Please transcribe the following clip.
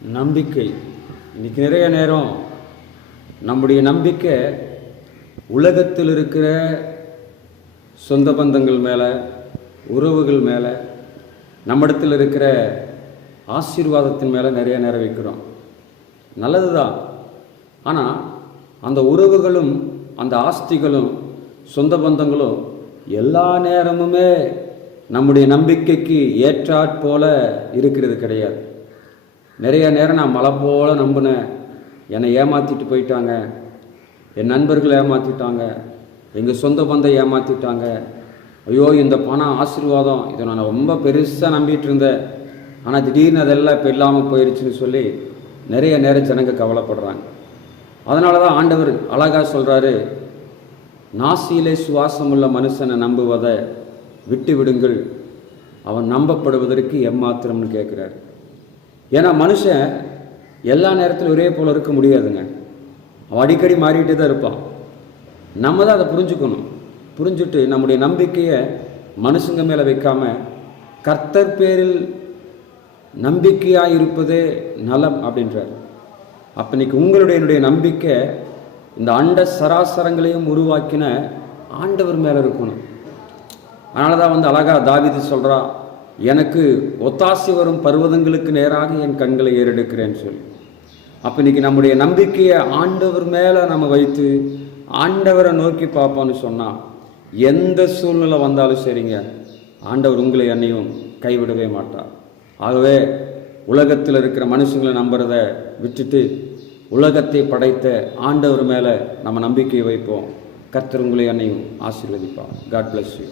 நம்பிக்கை. இன்னைக்கு நிறைய நேரம் நம்முடைய நம்பிக்கை உலகத்தில் இருக்கிற சொந்த பந்தங்கள் மேலே உறவுகள் மேலே நம்மிடத்தில் இருக்கிற ஆசீர்வாதத்தின் மேலே நிறைய நேரம் வைக்கிறோம். நல்லது தான் ஆனால் அந்த உறவுகளும் அந்த ஆஸ்திகளும் சொந்த பந்தங்களும் எல்லா நேரமுமே நம்முடைய நம்பிக்கைக்கு ஏற்றாற் போல இருக்கிறது கிடையாது. நிறைய நேரம் நான் மலை போல நம்பினேன். என்னை ஏமாற்றிட்டு போயிட்டாங்க. என் நண்பர்கள் ஏமாற்றிட்டாங்க எங்கள் சொந்த பந்தம் ஏமாற்றிட்டாங்க ஐயோ இந்த பணம் ஆசீர்வாதம் இதை நான் ரொம்ப பெருசாக நம்பிட்டு இருந்தேன். ஆனால் திடீர்னு அதெல்லாம் இப்போ இல்லாமல் போயிடுச்சுன்னு சொல்லி நிறைய நேரம் ஜனங்க கவலைப்படுறாங்க. அதனால தான் ஆண்டவர் அழகாக சொல்கிறாரு நாசியிலே சுவாசமுள்ள மனுஷனை நம்புவதை விட்டு விடுங்கள் அவன் நம்பப்படுவதற்கு எம்மாத்திரம்னு கேட்குறாரு. ஏன்னா மனுஷன் எல்லா நேரத்திலும் ஒரே போல் இருக்க முடியாதுங்க. அவன் அடிக்கடி மாறிக்கிட்டே தான் இருப்பான். நம்ம தான் அதை புரிஞ்சுக்கணும். புரிஞ்சுட்டு நம்முடைய நம்பிக்கையை மனுஷங்க மேலே வைக்காமல் கர்த்தர் பேரில் நம்பிக்கையாக இருப்பதே நலம் அப்படின்றார். அப்போ இன்னைக்கு உங்களுடைய என்னுடைய நம்பிக்கை இந்த அண்ட சராசரங்களையும் உருவாக்கின ஆண்டவர் மேலே இருக்கணும். அதனால தான் வந்து அழகா தாவிது சொல்கிறா எனக்கு ஒத்தாசி வரும் பர்வதங்களுக்கு நேராக என் கண்களை ஏறெடுக்கிறேன்னு சொல்லி. அப்போ இன்னைக்கு நம்முடைய நம்பிக்கையை ஆண்டவர் மேலே நம்ம வைத்து ஆண்டவரை நோக்கி பார்ப்போன்னு சொன்னால் எந்த சூழ்நிலை வந்தாலும் சரிங்க ஆண்டவர் உங்களை என்னையும் கைவிடவே மாட்டார். ஆகவே உலகத்தில் இருக்கிற மனுஷங்களை நம்புறத விட்டுட்டு உலகத்தை படைத்த ஆண்டவர் மேலே நம்ம நம்பிக்கையை வைப்போம். கர்த்தர் உங்களை என்னையும் ஆசீர்வதிப்பார். God bless you